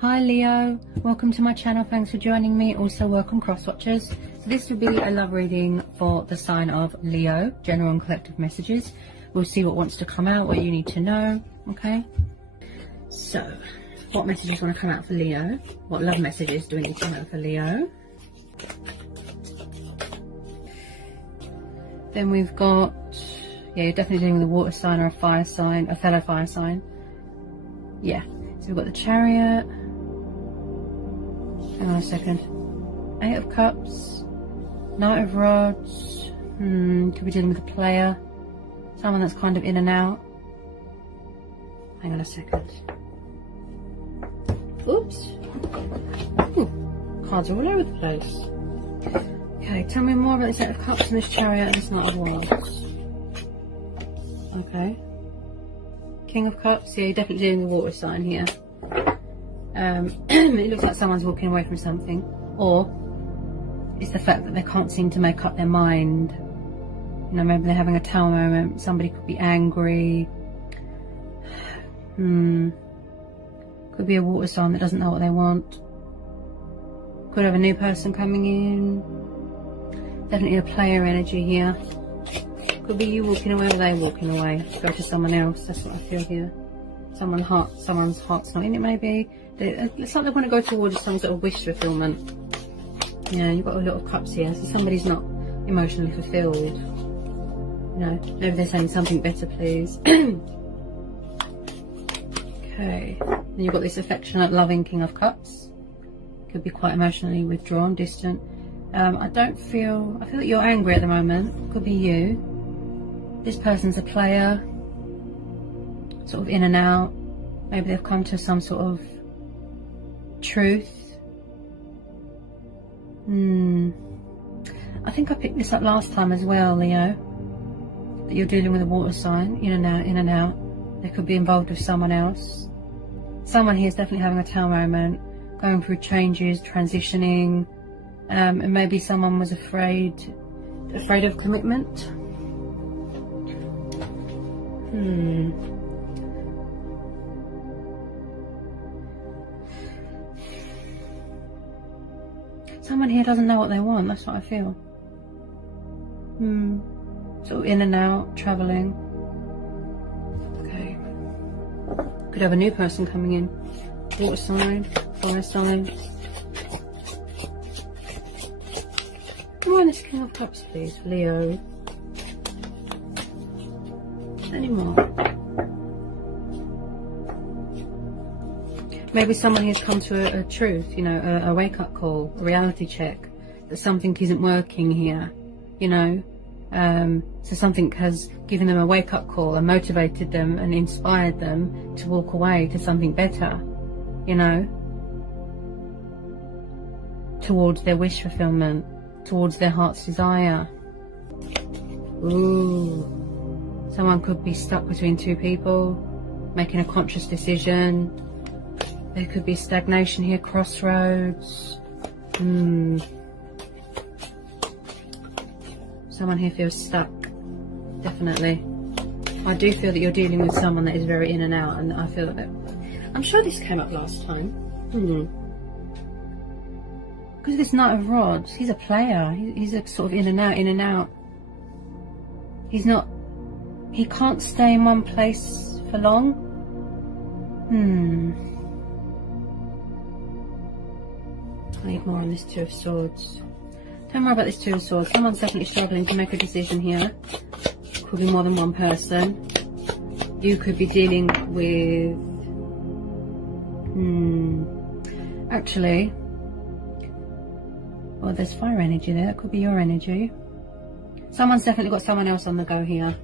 Hi Leo, welcome to my channel. Thanks for joining me. Also welcome cross watchers. So this will be a love reading for the sign of Leo, general and collective messages. We'll see what wants to come out, what you need to know. Okay, so what messages want to come out for Leo? What love messages do we need to come out for Leo? Then we've got, yeah, you're definitely dealing with a water sign or a fire sign, a fellow fire sign. Yeah, so we've got the Chariot. Hang on a second. 8 of Cups, Knight of Rods. Could be dealing with a player, someone that's kind of in and out. Hang on a second. Oops. Ooh, cards are all over the place. Okay, tell me more about this 8 of Cups and this Chariot and this Knight of Wands. Okay. King of Cups. Yeah, you're definitely dealing with a water sign here. It looks like someone's walking away from something, or it's the fact that they can't seem to make up their mind. You know, maybe they're having a tower moment. Somebody could be angry. Could be a water sign that doesn't know what they want. Could have a new person coming in. Definitely a player energy here. Could be you walking away or they walking away. Go to someone else. That's what I feel here. Someone's heart's not in it, maybe. It's like they want to go towards some sort of wish fulfillment. Yeah, you've got a lot of cups here, so somebody's not emotionally fulfilled. You know, maybe they're saying something better, please. Okay, then you've got this affectionate, loving King of Cups. Could be quite emotionally withdrawn, distant. I feel that you're angry at the moment. Could be you. This person's a player, sort of in and out. Maybe they've come to some sort of truth. I think I picked this up last time as well, Leo, that you're dealing with a water sign, in and out, in and out. They could be involved with someone else. Someone here is definitely having a tower moment, going through changes, transitioning, and maybe someone was afraid of commitment. Someone here doesn't know what they want, that's what I feel. Sort of in and out, travelling. Okay. Could have a new person coming in. Water sign, fire sign. Come on, this King of Cups, please, for Leo. Any more? Maybe someone has come to a truth, you know, a wake-up call, a reality check, that something isn't working here, you know. So something has given them a wake-up call and motivated them and inspired them to walk away to something better, you know, towards their wish fulfillment, towards their heart's desire. Ooh. Someone could be stuck between two people, making a conscious decision. There could be stagnation here, crossroads. Someone here feels stuck, definitely. I do feel that you're dealing with someone that is very in and out, and I feel that I'm sure this came up last time. Because this Knight of Rods, he's a player. He's a sort of in and out, in and out. He can't stay in one place for long. I need more on this Two of Swords. Tell me more about this Two of Swords. Someone's definitely struggling to make a decision here. Could be more than one person. You could be dealing with... Actually... well, there's fire energy there. That could be your energy. Someone's definitely got someone else on the go here.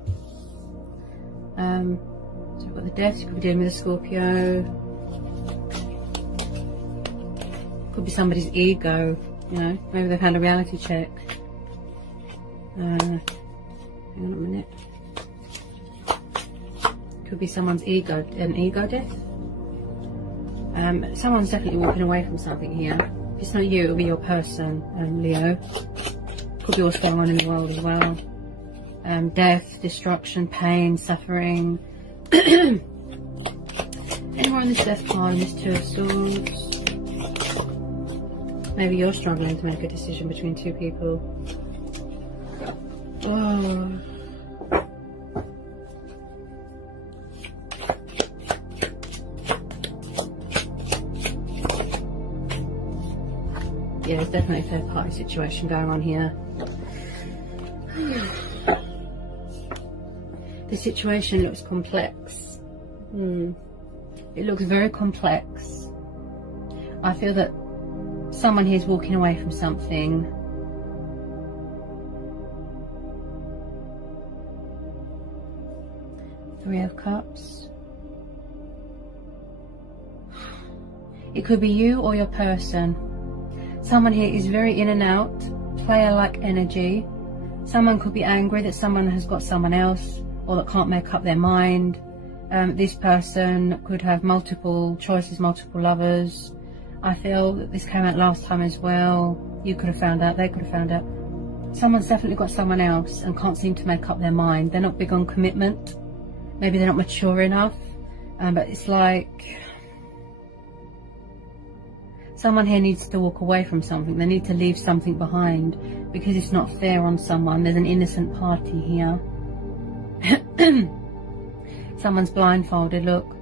So we've got the Death. You could be dealing with a Scorpio. Could be somebody's ego, you know, maybe they've had a reality check. Hang on a minute. Could be someone's ego, an ego death. Someone's definitely walking away from something here. If it's not you, it'll be your person, Leo. Could be what's going on in the world as well. Death, destruction, pain, suffering. Anywhere on this death card, and this Two of Swords. Maybe you're struggling to make a decision between two people. Oh. Yeah, there's definitely a third party situation going on here. The situation looks complex. It looks very complex. I feel that someone here is walking away from something. Three of Cups. It could be you or your person. Someone here is very in and out, player-like energy. Someone could be angry that someone has got someone else, or that can't make up their mind. This person could have multiple choices, multiple lovers. I feel that this came out last time as well. You could have found out, they could have found out. Someone's definitely got someone else and can't seem to make up their mind. They're not big on commitment. Maybe they're not mature enough. But it's like someone here needs to walk away from something. They need to leave something behind because it's not fair on someone. There's an innocent party here. Someone's blindfolded. Look,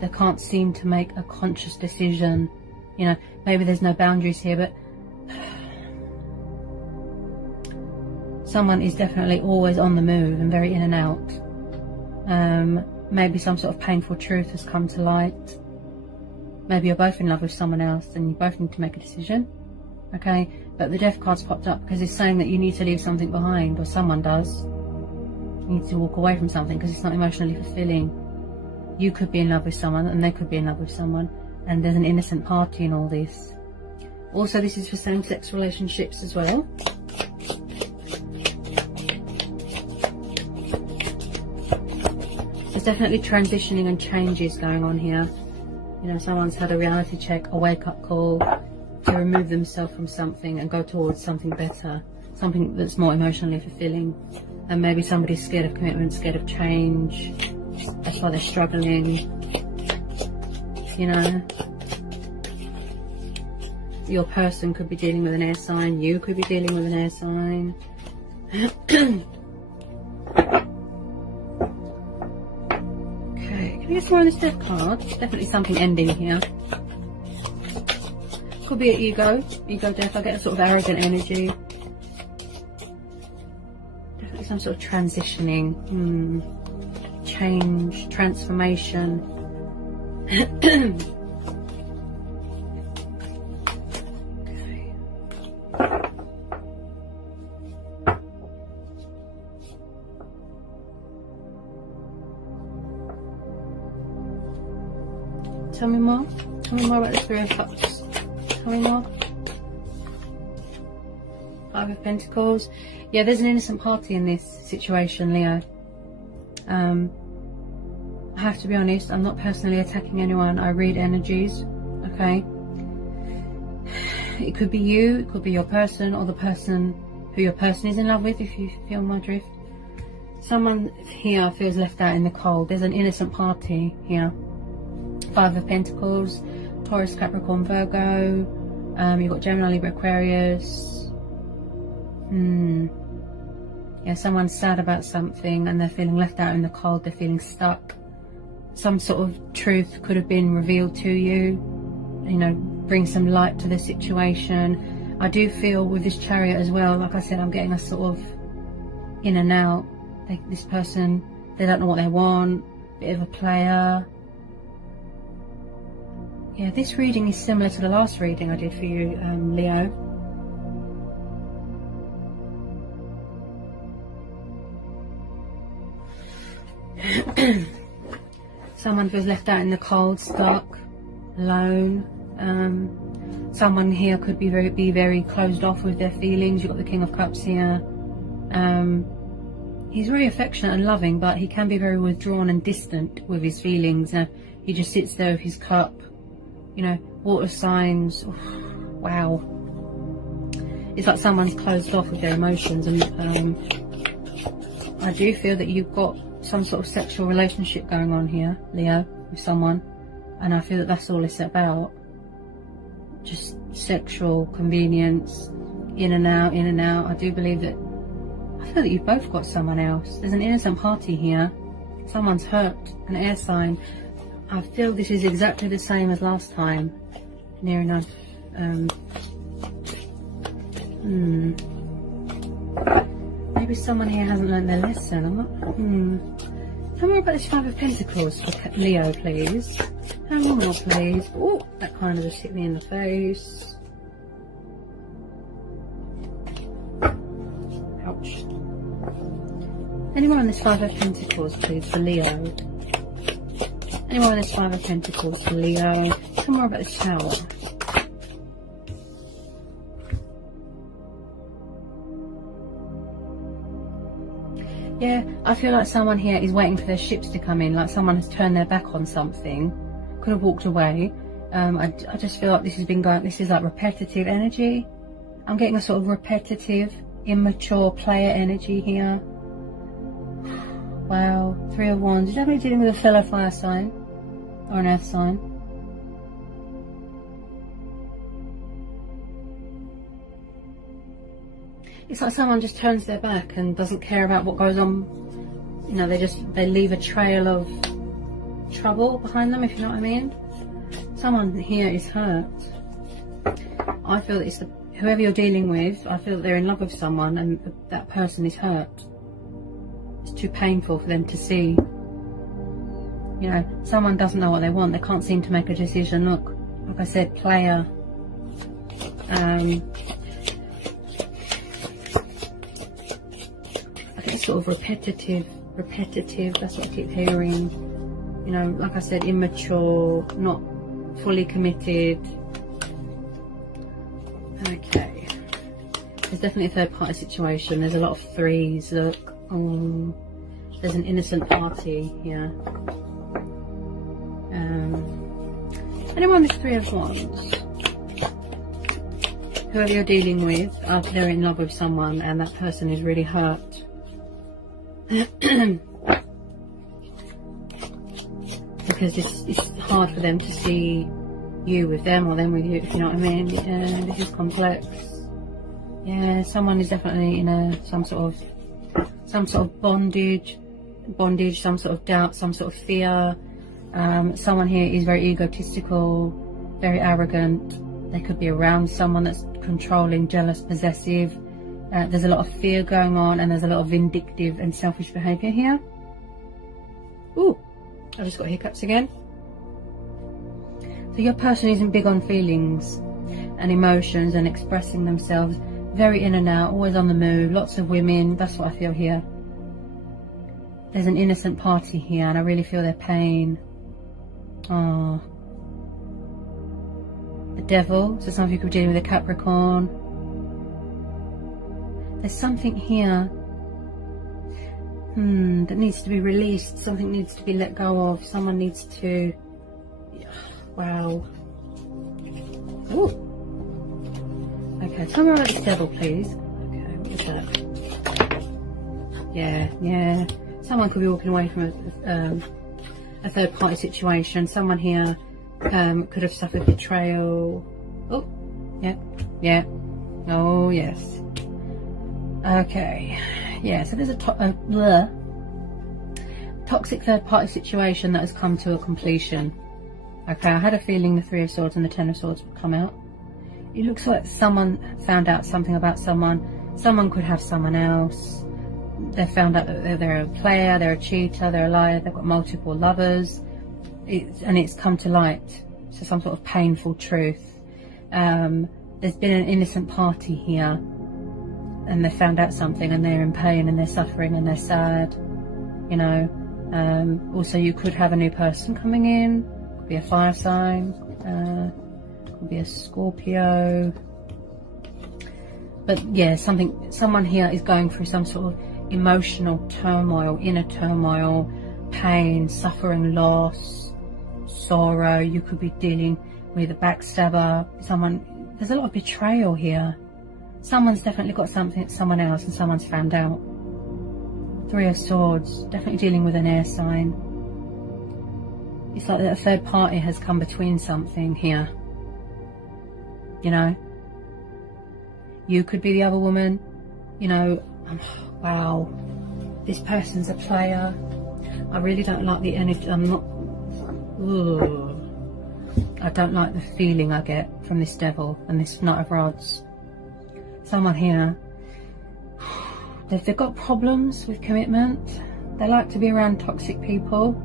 they can't seem to make a conscious decision. You know, maybe there's no boundaries here, but someone is definitely always on the move and very in and out. Maybe some sort of painful truth has come to light. Maybe you're both in love with someone else and you both need to make a decision. Okay, but the Death card's popped up because it's saying that you need to leave something behind, or someone does. You need to walk away from something because it's not emotionally fulfilling. You could be in love with someone and they could be in love with someone, and there's an innocent party in all this. Also, this is for same-sex relationships as well. There's definitely transitioning and changes going on here. You know, someone's had a reality check, a wake-up call to remove themselves from something and go towards something better, something that's more emotionally fulfilling. And maybe somebody's scared of commitment, scared of change. That's why they're struggling. You know, your person could be dealing with an air sign. You could be dealing with an air sign. Okay, can we get more on this Death card? Definitely something ending here. Could be an ego death. I get a sort of arrogant energy. Definitely some sort of transitioning, change, transformation. Okay. Tell me more. Tell me more about the Three of Cups. Tell me more. Five of Pentacles. Yeah, there's an innocent party in this situation, Leo. I have to be honest, I'm not personally attacking anyone. I read energies, okay? It could be you, it could be your person, or the person who your person is in love with, if you feel my drift. Someone here feels left out in the cold. There's an innocent party here. Five of Pentacles, Taurus, Capricorn, Virgo. You've got Gemini, Libra, Aquarius. Yeah, someone's sad about something and they're feeling left out in the cold. They're feeling stuck. Some sort of truth could have been revealed to you. You know, bring some light to the situation. I do feel with this Chariot as well, like I said, I'm getting a sort of in and out. This person, they don't know what they want. Bit of a player. Yeah, this reading is similar to the last reading I did for you, Leo. Someone feels left out in the cold, stuck, alone. Someone here could be very closed off with their feelings. You've got the King of Cups here. He's very affectionate and loving, but he can be very withdrawn and distant with his feelings. He just sits there with his cup. You know, water signs. Wow. It's like someone's closed off with their emotions, and I do feel that you've got some sort of sexual relationship going on here, Leo, with someone. and I feel that that's all it's about. Just sexual convenience, in and out, in and out. I do believe that, I feel that you've both got someone else. There's an innocent party here. Someone's hurt, an air sign. I feel this is exactly the same as last time. Near enough. Maybe someone here hasn't learned their lesson. I'm not. Tell me about this Five of Pentacles for Leo, please. Hang on more, please. Oh, that kind of just hit me in the face. Ouch. Anyone on this Five of Pentacles, please, for Leo? Anyone on this Five of Pentacles for Leo? Tell me more about this Tower. Yeah, I feel like someone here is waiting for their ships to come in, like someone has turned their back on something, could have walked away. I just feel like this has been going, this is like repetitive energy. I'm getting a sort of repetitive, immature player energy here. Wow, Three of Wands. Is that definitely dealing with a fellow fire sign or an earth sign? It's like someone just turns their back and doesn't care about what goes on. You know, they leave a trail of trouble behind them, if you know what I mean. Someone here is hurt. I feel that it's whoever you're dealing with, I feel that they're in love with someone and that person is hurt. It's too painful for them to see. You know, someone doesn't know what they want. They can't seem to make a decision. Look, like I said, player. Sort of repetitive, that's what I keep hearing. You know, like I said, immature, not fully committed. Okay, there's definitely a third party situation. There's a lot of threes. Look, there's an innocent party here. Anyone with Three of Wands, whoever you're dealing with, they're in love with someone and that person is really hurt. Because it's hard for them to see you with them or them with you, if you know what I mean. This is complex. Yeah, someone is definitely in some sort of bondage, some sort of doubt, some sort of fear. Someone here is very egotistical, very arrogant. They could be around someone that's controlling, jealous, possessive. There's a lot of fear going on and there's a lot of vindictive and selfish behaviour here. Ooh, I just got hiccups again. So your person isn't big on feelings and emotions and expressing themselves. Very in and out, always on the move, lots of women. That's what I feel here. There's an innocent party here and I really feel their pain. Oh, the Devil. So some of you could be dealing with a Capricorn. There's something here that needs to be released. Something needs to be let go of. Someone needs to... Wow. Ooh. Okay, tell me about this Devil, please. Okay, what is that? Yeah. Someone could be walking away from a third party situation. Someone here could have suffered betrayal. Oh, yeah. Oh, yes. Okay, yeah, so there's a toxic third party situation that has come to a completion. Okay, I had a feeling the Three of Swords and the Ten of Swords would come out. It looks like someone found out something about someone. Someone could have someone else. They found out that they're a player, they're a cheater, they're a liar, they've got multiple lovers. And it's come to light. So some sort of painful truth. There's been an innocent party here. And they found out something and they're in pain and they're suffering and they're sad, you know. Also you could have a new person coming in, could be a fire sign, could be a Scorpio. But yeah, someone here is going through some sort of emotional turmoil, inner turmoil, pain, suffering, loss, sorrow. You could be dealing with a backstabber, there's a lot of betrayal here. Someone's definitely got someone else and someone's found out. Three of Swords, definitely dealing with an air sign. It's like that a third party has come between something here. You know, you could be the other woman. You know, wow, this person's a player. I really don't like the energy. I'm not. Ugh. I don't like the feeling I get from this devil and this Knight of Rods. Someone here, they've got problems with commitment. They like to be around toxic people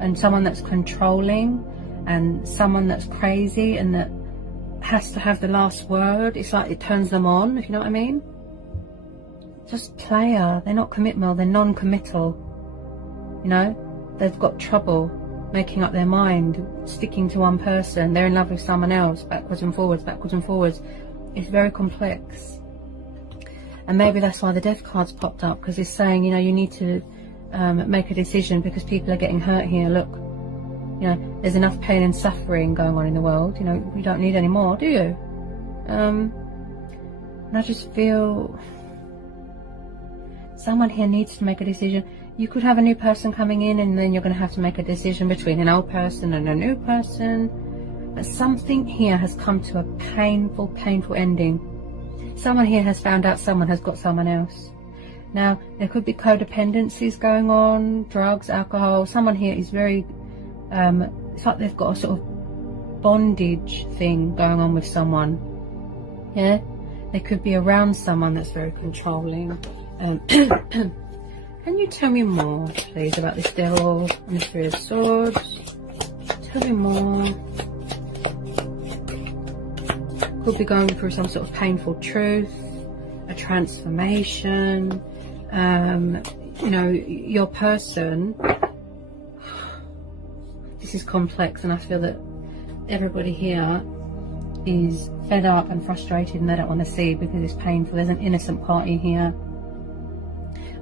and someone that's controlling and someone that's crazy and that has to have the last word. It's like it turns them on, if you know what I mean. Just player. They're not committal. They're non-committal. You know, they've got trouble making up their mind, sticking to one person. They're in love with someone else, backwards and forwards, backwards and forwards. It's very complex. And maybe that's why the Death card's popped up, because it's saying, you know, you need to make a decision because people are getting hurt here. Look, you know, there's enough pain and suffering going on in the world. You know, you don't need any more, do you? And I just feel someone here needs to make a decision. You could have a new person coming in and then you're going to have to make a decision between an old person and a new person. But something here has come to a painful, painful ending. Someone here has found out someone has got someone else. Now, there could be codependencies going on, drugs, alcohol. Someone here is very, it's like they've got a sort of bondage thing going on with someone. Yeah? They could be around someone that's very controlling. Can you tell me more, please, about this devil and the Three of Swords? Tell me more. Could be going through some sort of painful truth, a transformation. You know, your person. This is complex, and I feel that everybody here is fed up and frustrated, and they don't want to see because it's painful. There's an innocent party here.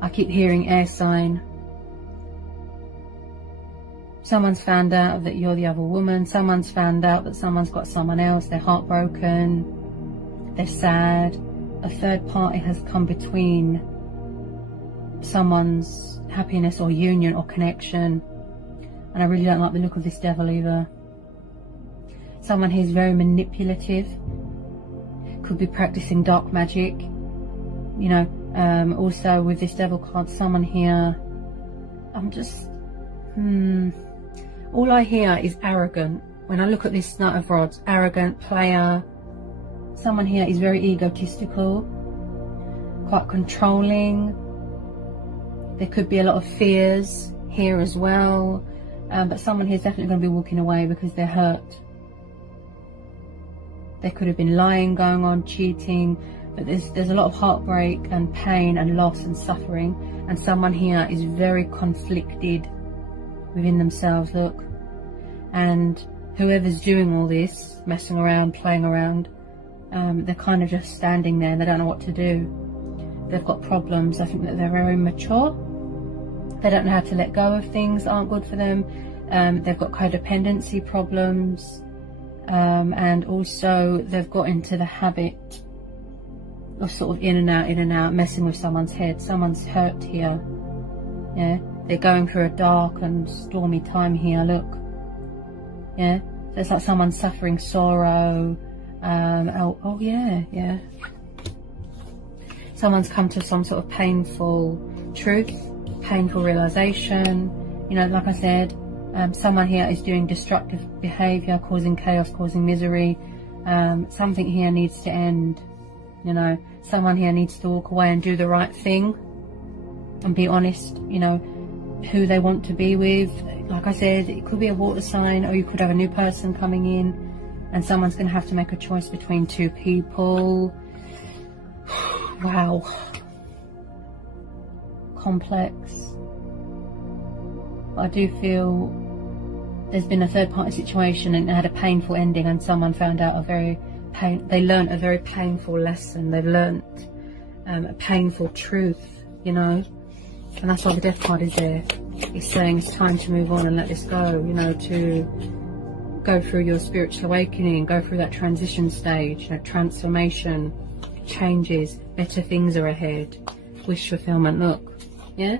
I keep hearing air sign. Someone's found out that you're the other woman. Someone's found out that someone's got someone else. They're heartbroken. They're sad. A third party has come between someone's happiness or union or connection. And I really don't like the look of this devil either. Someone here is very manipulative. Could be practicing dark magic. You know, also with this devil card, someone here, I'm just, all I hear is arrogant. When I look at this Knight of Rods, arrogant, player. Someone here is very egotistical, quite controlling. There could be a lot of fears here as well. But someone here is definitely going to be walking away because they're hurt. There could have been lying going on, cheating. But there's a lot of heartbreak and pain and loss and suffering, and someone here is very conflicted within themselves, look. And whoever's doing all this, messing around, playing around, they're kind of just standing there and they don't know what to do. They've got problems. I think that they're very mature. They don't know how to let go of things that aren't good for them. They've got codependency problems, and also they've got into the habit of sort of in and out, messing with someone's head. Someone's hurt here. Yeah, they're going through a dark and stormy time here, look. Yeah, so it's like someone's suffering sorrow. Oh yeah. Someone's come to some sort of painful truth, painful realization. You know, like I said, someone here is doing destructive behavior, causing chaos, causing misery. Something here needs to end. You know, someone here needs to walk away and do the right thing and be honest, you know, who they want to be with. Like I said, it could be a water sign, or you could have a new person coming in and someone's going to have to make a choice between two people. Wow. Complex. But I do feel there's been a third party situation and it had a painful ending, and someone found out they learned a very painful lesson. They've learnt a painful truth, you know, and that's why the Death card is there. It's saying it's time to move on and let this go, you know, to go through your spiritual awakening, go through that transition stage, that transformation, changes, better things are ahead, wish fulfillment, look, yeah.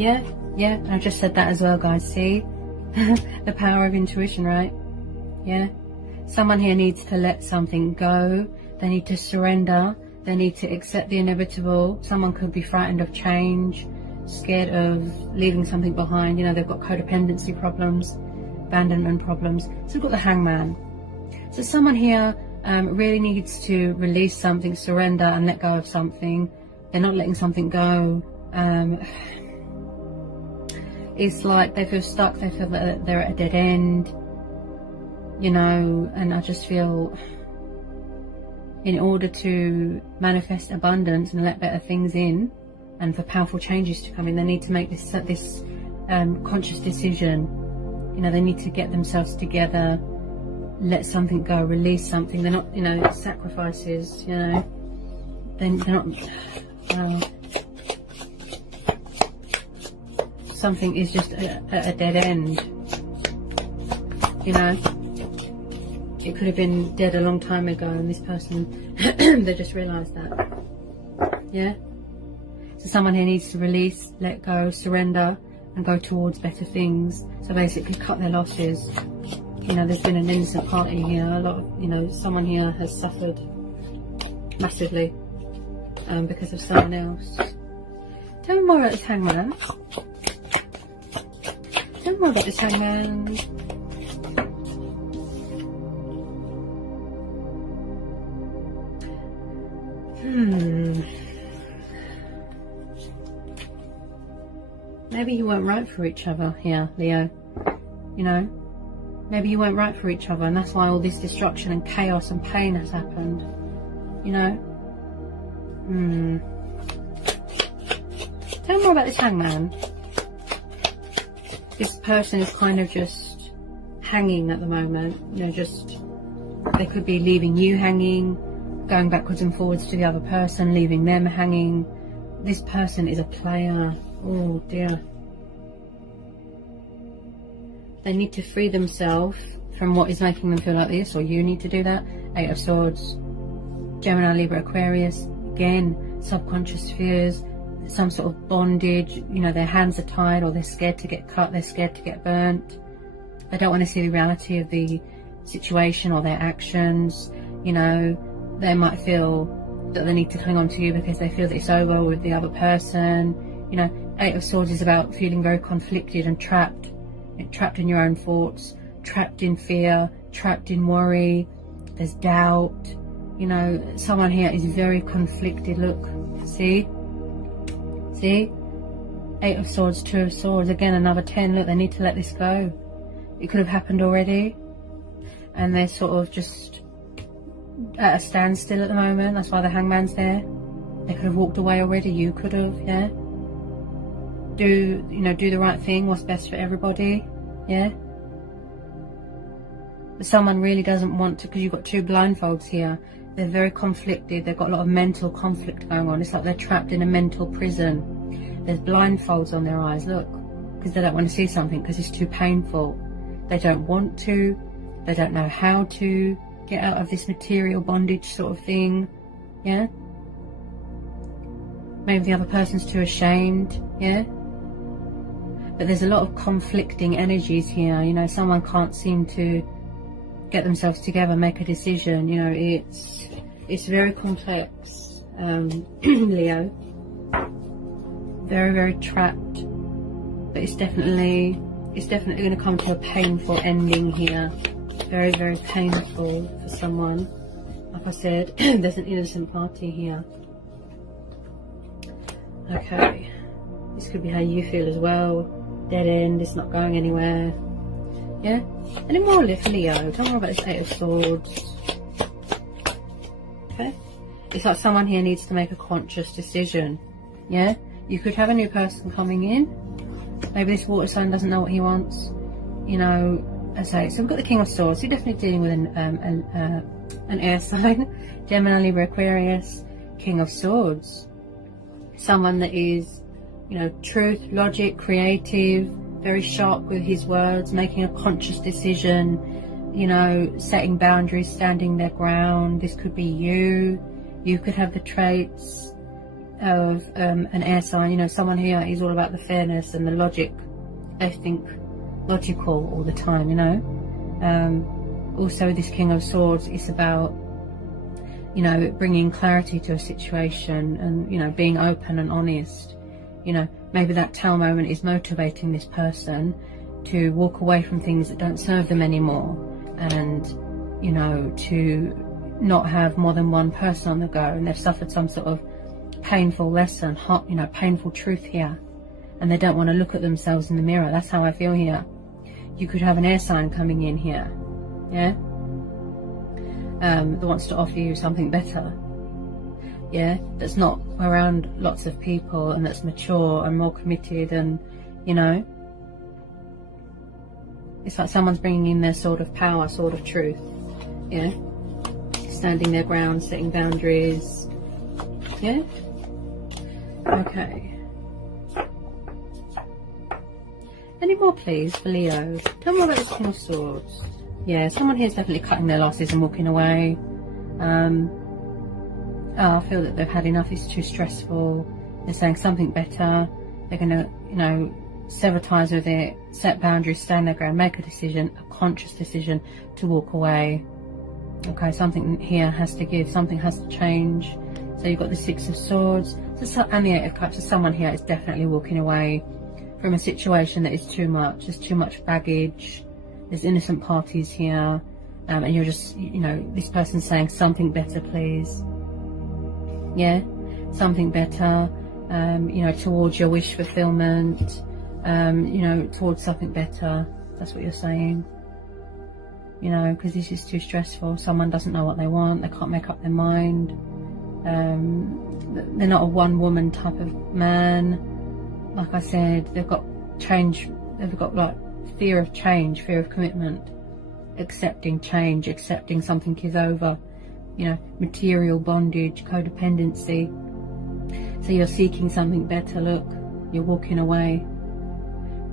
Yeah, yeah, I just said that as well, guys. See? The power of intuition, right? Yeah. Someone here needs to let something go. They need to surrender. They need to accept the inevitable. Someone could be frightened of change, scared of leaving something behind. You know, they've got codependency problems, abandonment problems. So we've got the Hangman. So someone here really needs to release something, surrender and let go of something. They're not letting something go. It's like they feel stuck. They feel that they're at a dead end. You know, and I just feel, in order to manifest abundance and let better things in, and for powerful changes to come in, they need to make this conscious decision. You know, they need to get themselves together, let something go, release something. They're not, you know, sacrifices. You know, they're not. Something is just a dead end. You know. It could have been dead a long time ago, and this person, they just realised that. Yeah? So someone here needs to release, let go, surrender, and go towards better things. So basically cut their losses. You know, there's been an innocent party here. A lot of, you know, someone here has suffered massively because of someone else. Tell me more about this Hangman. Tell me more about this Hangman. Maybe you weren't right for each other here, Leo. You know, maybe you weren't right for each other, and that's why all this destruction and chaos and pain has happened. You know. Tell me more about this Hangman. This person is kind of just hanging at the moment. You know, just, they could be leaving you hanging, going backwards and forwards to the other person, leaving them hanging. This person is a player. Oh dear. They need to free themselves from what is making them feel like this, or you need to do that. 8 of Swords, Gemini, Libra, Aquarius. Again, subconscious fears, some sort of bondage. You know, their hands are tied, or they're scared to get cut, they're scared to get burnt. They don't want to see the reality of the situation or their actions. You know, they might feel that they need to cling on to you because they feel that it's over with the other person. You know, 8 of Swords is about feeling very conflicted and trapped in your own thoughts, trapped in fear, trapped in worry. There's doubt. You know, someone here is very conflicted. Look, see? 8 of Swords, 2 of Swords, again another 10. Look, they need to let this go. It could have happened already, and they're sort of just at a standstill at the moment. That's why the Hangman's there. They could have walked away already. You could have, yeah. Do the right thing, what's best for everybody, yeah. But someone really doesn't want to, because you've got 2 blindfolds here. They're very conflicted. They've got a lot of mental conflict going on. It's like they're trapped in a mental prison. There's blindfolds on their eyes, look, because they don't want to see something because it's too painful. They don't want to. They don't know how to get out of this material bondage sort of thing, yeah. Maybe the other person's too ashamed, yeah. But there's a lot of conflicting energies here. You know, someone can't seem to get themselves together, make a decision. You know, it's very complex, Leo. Very, very trapped. But it's definitely going to come to a painful ending here. Very, very painful for someone. Like I said, there's an innocent party here. Okay, this could be how you feel as well. Dead end, it's not going anywhere. Yeah? Any more for Leo? Tell me more about this 8 of Swords. Okay? It's like someone here needs to make a conscious decision. Yeah? You could have a new person coming in. Maybe this water sign doesn't know what he wants. You know, I say, so we've got the King of Swords. You're definitely dealing with an air sign. Gemini, Libra, Aquarius. King of Swords. Someone that is, you know, truth, logic, creative, very sharp with his words, making a conscious decision, you know, setting boundaries, standing their ground. This could be you. You could have the traits. of an air sign, you know, someone here is all about the fairness and the logic. They think logical all the time, you know. Also, this King of Swords is about, you know, bringing clarity to a situation and, you know, being open and honest. You know, maybe that Tower moment is motivating this person to walk away from things that don't serve them anymore, and, you know, to not have more than one person on the go, and they've suffered some sort of painful lesson, you know, painful truth here, and they don't want to look at themselves in the mirror. That's how I feel here. You could have an air sign coming in here, yeah, that wants to offer you something better, yeah, that's not around lots of people, and that's mature and more committed, and, you know, it's like someone's bringing in their sword of power, sword of truth, yeah, standing their ground, setting boundaries, yeah. Okay. Any more, please, for Leo? Tell me about this King of Swords. Yeah, someone here is definitely cutting their losses and walking away. I feel that they've had enough. It's too stressful. They're saying something better. They're going to, you know, sever ties with it, set boundaries, stand their ground, make a decision, a conscious decision to walk away. Okay, something here has to give, something has to change. So you've got the Six of Swords and the Eight of Cups. So someone here is definitely walking away from a situation that is too much. There's too much baggage. There's innocent parties here. And you're just, you know, this person's saying something better, please. Yeah, something better, you know, towards your wish fulfillment, you know, towards something better. That's what you're saying. You know, because this is too stressful. Someone doesn't know what they want. They can't make up their mind. They're not a one-woman type of man. Like I said, they've got change. They've got like fear of change, fear of commitment, accepting change, accepting something is over. You know, material bondage, codependency. So you're seeking something better. Look, you're walking away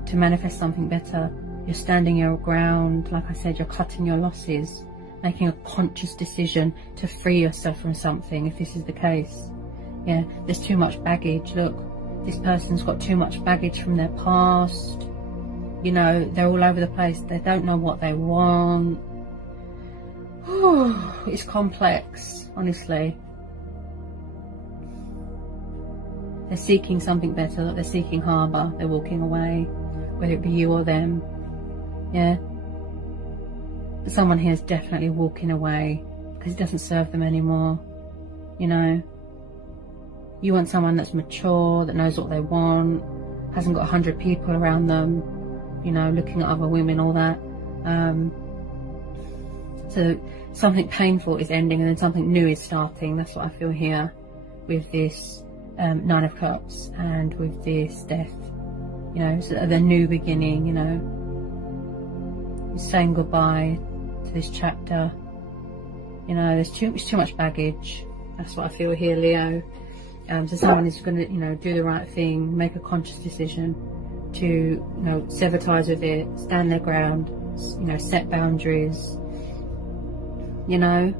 to manifest something better. You're standing your ground. Like I said, you're cutting your losses, making a conscious decision to free yourself from something, if this is the case. Yeah, there's too much baggage. Look, this person's got too much baggage from their past. You know, they're all over the place. They don't know what they want. It's complex, honestly. They're seeking something better. They're seeking harbour. They're walking away, whether it be you or them. Yeah, but someone here is definitely walking away because it doesn't serve them anymore. You know, you want someone that's mature, that knows what they want, hasn't got 100 people around them, you know, looking at other women, all that. So something painful is ending and then something new is starting. That's what I feel here with this Nine of Cups and with this Death. You know, so the new beginning, you know. Saying goodbye to this chapter. You know, there's too much baggage. That's what I feel here, Leo. So someone is going to, you know, do the right thing, make a conscious decision to, you know, sever ties with it, stand their ground, you know, set boundaries, you know,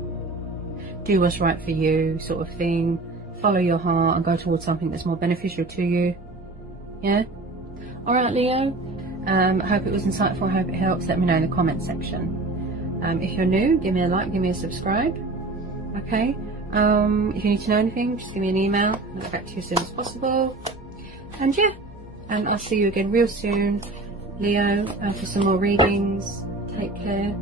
do what's right for you, sort of thing. Follow your heart and go towards something that's more beneficial to you. Yeah. All right, Leo. I hope it was insightful. I hope it helps. Let me know in the comment section. If you're new, give me a like, give me a subscribe. Okay. If you need to know anything, just give me an email. I'll get back to you as soon as possible. And yeah, and I'll see you again real soon, Leo, for some more readings. Take care.